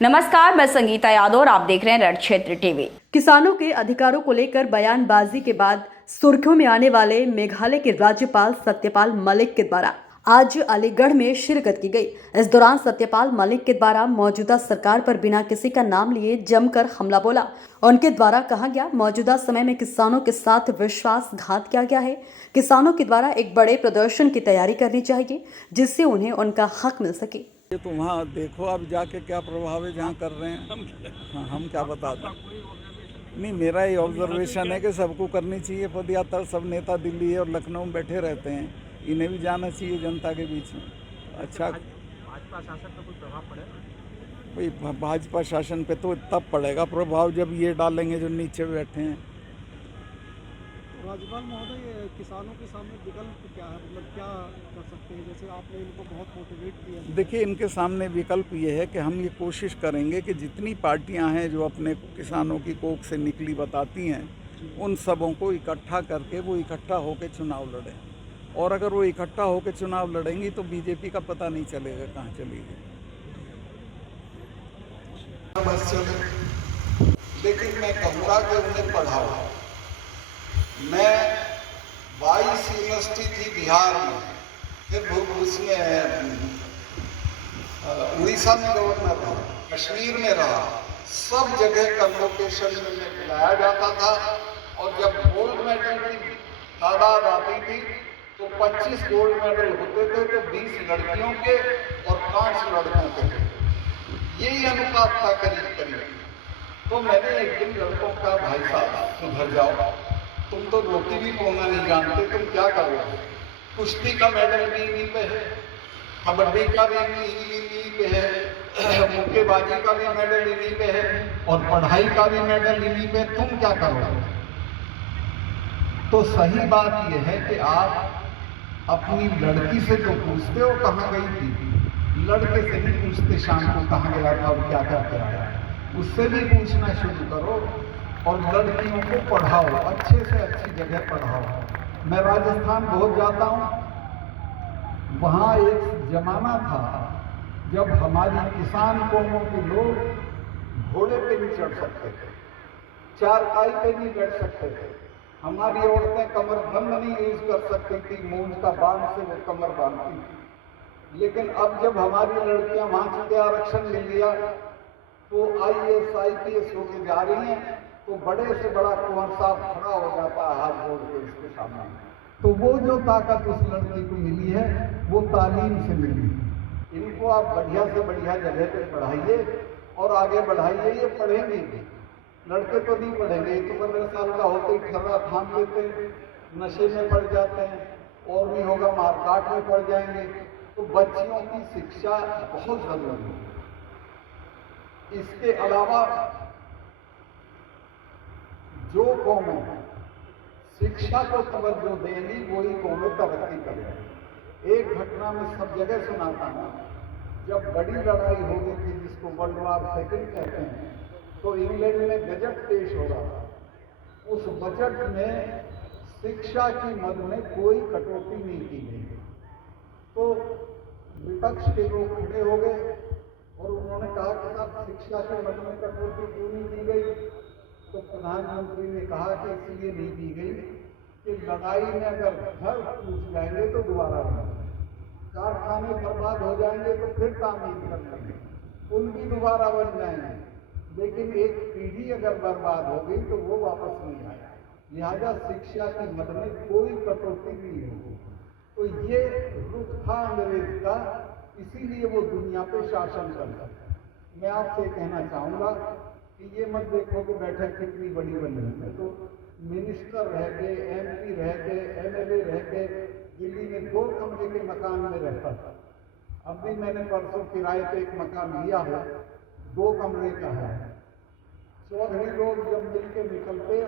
नमस्कार, मैं संगीता यादव और आप देख रहे हैं रेड क्षेत्र टीवी। किसानों के अधिकारों को लेकर बयानबाजी के बाद सुर्खियों में आने वाले मेघालय के राज्यपाल सत्यपाल मलिक के द्वारा आज अलीगढ़ में शिरकत की गई। इस दौरान सत्यपाल मलिक के द्वारा मौजूदा सरकार पर बिना किसी का नाम लिए जमकर हमला बोला। उनके द्वारा कहा गया, मौजूदा समय में किसानों के साथ विश्वासघात किया गया है। किसानों के द्वारा एक बड़े प्रदर्शन की तैयारी करनी चाहिए जिससे उन्हें उनका हक मिल सके। ये तो वहाँ देखो अब जाके क्या प्रभाव है जहाँ कर रहे हैं। हाँ, हम क्या बता दें। नहीं, मेरा ये ऑब्जर्वेशन है कि सबको करनी चाहिए पदयात्रा। सब नेता दिल्ली और लखनऊ में बैठे रहते हैं, इन्हें भी जाना चाहिए जनता के बीच में। अच्छा, भाजपा शासन पर कोई प्रभाव पड़ेगा? भाई भाजपा शासन पे तो तब पड़ेगा प्रभाव जब ये डालेंगे जो नीचे बैठे हैं। राज्यपाल महोदय, किसानों के सामने विकल्प क्या है? मतलब क्या कर सकते हैं? जैसे आपने इनको बहुत मोटिवेट किया। देखिए, इनके सामने विकल्प ये है कि हम ये कोशिश करेंगे कि जितनी पार्टियां हैं जो अपने किसानों की कोख से निकली बताती हैं, उन सबों को इकट्ठा करके वो इकट्ठा होकर चुनाव लड़ें। और अगर वो इकट्ठा होकर चुनाव लड़ेंगी तो बीजेपी का पता नहीं चलेगा कहाँ चली गई। लेकिन मैं कहूँगा कि उन्हें पढ़ाओ। मैं 22 यूनिवर्सिटी थी बिहार में, फिर उसमें उड़ीसा में गवर्नर रहा, कश्मीर में रहा। सब जगह कन्वोकेशन में बुलाया जाता था और जब गोल्ड मेडल की तादाद आती थी तो 25 गोल्ड मेडल होते थे तो 20 लड़कियों के और 5 लड़कों के थे। यही अनुपात था करीब करीब। तो मैंने एक दिन लड़कों का, भाई साहब सुधर जाओ, तुम तो रोटी भी पोना नहीं जानते, तुम क्या करोगे? कुश्ती का मेडल भी इन्हीं पे है, कबड्डी का भी इन्हीं पे है, मुक्केबाजी का भी मेडल इन्हीं पे है और पढ़ाई का भी मेडल इन्हीं पे। तुम क्या करोगे? तो सही बात यह है कि आप अपनी लड़की से जो पूछते हो कहाँ गई थी, लड़के से भी पूछते शाम को कहाँ गया था और क्या क्या कराया, उससे भी पूछना शुरू करो और लड़कियों को पढ़ाओ, अच्छे से अच्छी जगह पढ़ाओ। मैं राजस्थान बहुत जाता हूँ, वहाँ एक जमाना था जब हमारी किसान कौमों के लोग घोड़े पे नहीं चढ़ सकते थे, चारपाई पे नहीं बैठ सकते थे, हमारी औरतें कमर बंद नहीं यूज कर सकती थी, मूंज का बांध से वो कमर बांधती थी। लेकिन अब जब हमारी लड़कियां वहां चुके आरक्षण मिल गया तो IAS IPS होके जा रही हैं, तो बड़े से बड़ा कुंवर साहब खड़ा हो जाता है हाथ जोड़ के उसके सामने। तो वो जो ताकत उस लड़की को मिली है वो तालीम से मिली। इनको आप बढ़िया से बढ़िया जगह पे पढ़ाइए और आगे बढ़ाइए। ये पढ़ेंगे, लड़के तो नहीं पढ़ेंगे, तो 15 साल का होते ही ठर्रा थाम लेते हैं, नशे में पड़ जाते हैं, और नहीं होगा मारकाट में पड़ जाएंगे। तो बच्चियों की शिक्षा बहुत जरूरी है। इसके अलावा जो कौमें शिक्षा को तवज्जो देंगी वही कौमें तरक्की करेंगी। एक घटना में सब जगह सुनाता हूँ, जब बड़ी लड़ाई हो गई थी जिसको वर्ल्ड वॉर सेकंड कहते हैं, तो इंग्लैंड में बजट पेश हो रहा था। उस बजट में शिक्षा की मद में कोई कटौती नहीं की गई। तो विपक्ष के लोग खड़े हो गए और उन्होंने कहा कि साहब शिक्षा के मद में कटौती क्यों नहीं की गई? तो प्रधानमंत्री ने कहा कि इसलिए नहीं की गई कि लड़ाई में अगर घर टूट जाएंगे तो दोबारा बनाएंगे, कारखाने बर्बाद हो जाएंगे तो फिर तामीर कर लेंगे, उनकी दोबारा बन जाएंगे, लेकिन एक पीढ़ी अगर बर्बाद हो गई तो वो वापस नहीं आया। लिहाजा शिक्षा की मद में कोई कटौती नहीं होगी। तो ये रुख था अंग्रेज का, इसीलिए वो दुनिया पे शासन करता है। मैं आपसे कहना चाहूँगा कि ये मत देखो कि बैठक कितनी बड़ी बनी है, तो मिनिस्टर रह के, MP रह के, MLA रह के दिल्ली में 2 कमरे के मकान में रहता था। अब भी मैंने परसों किराए पे एक मकान लिया है, 2 कमरे का है। चौधरी लोग जब मिल के निकलते